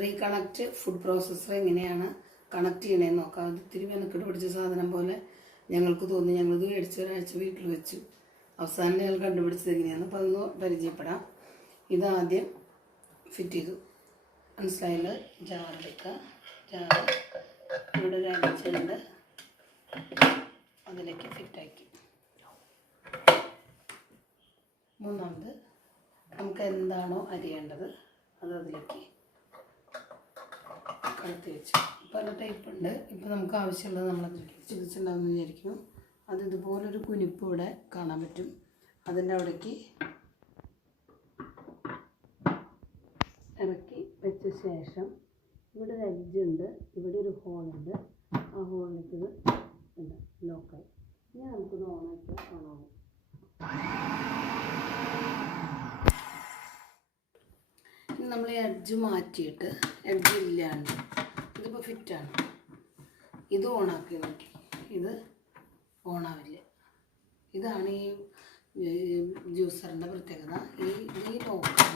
Reconnect food processor എങ്ങനെയാണ് connect ചെയ്യണമെന്ന് നോക്കാം. അത് ഇത്തിരി മെനക്കെട്ട് പിടിച്ച സാധനം പോലെ ഞങ്ങൾക്ക് തോന്നി. ഞങ്ങളിത് മേടിച്ച് ഒരാഴ്ച വീട്ടിൽ വെച്ചു. അവസാനം ഞങ്ങൾ കണ്ടുപിടിച്ചത് എങ്ങനെയാണെന്ന് അപ്പോൾ അതൊന്ന് പരിചയപ്പെടാം. ഇതാദ്യം ഫിറ്റ് ചെയ്തു. മനസ്സിലായത്? ജാറെടുക്കുക. ജാറ് ഇവിടെ ഒരു അടിച്ചുകൊണ്ട് അതിലേക്ക് ഫിറ്റാക്കി. മൂന്നാമത് നമുക്ക് എന്താണോ അരിയേണ്ടത് അത് അതിലേക്ക് കടത്തി വെച്ചു. പല ടൈപ്പ് ഉണ്ട്. ഇപ്പോൾ നമുക്ക് ആവശ്യമുള്ളത് നമ്മളതിലേക്ക് ചിന്തിച്ചിട്ടുണ്ടാകുമെന്ന് വിചാരിക്കുന്നു. അത് ഇതുപോലൊരു കുനിപ്പ് ഇവിടെ കാണാൻ പറ്റും. അതിൻ്റെ അവിടേക്ക് ഇറക്കി വെച്ച ശേഷം ഇവിടെ ഒരു എഡ്ജുണ്ട്, ഇവിടെ ഒരു ഹോളുണ്ട്. ആ ഹോളിലേക്ക് ഇത് ഉണ്ട് ലോക്കായി. ഇനി നമുക്കൊന്ന് ഓണാക്കിയാൽ ഓണാകും. ഇനി നമ്മൾ എഡ്ജ് മാറ്റിയിട്ട് എഡ്ജ് ഇല്ലാണ്ട് ഇതിപ്പോൾ ഫിറ്റാണ്. ഇത് ഓണാക്കി നോക്കി, ഇത് ഓണാവില്ല. ഇതാണ് ഈ ജ്യൂസറിൻ്റെ പ്രത്യേകത. ഈ ലോക്കാണ്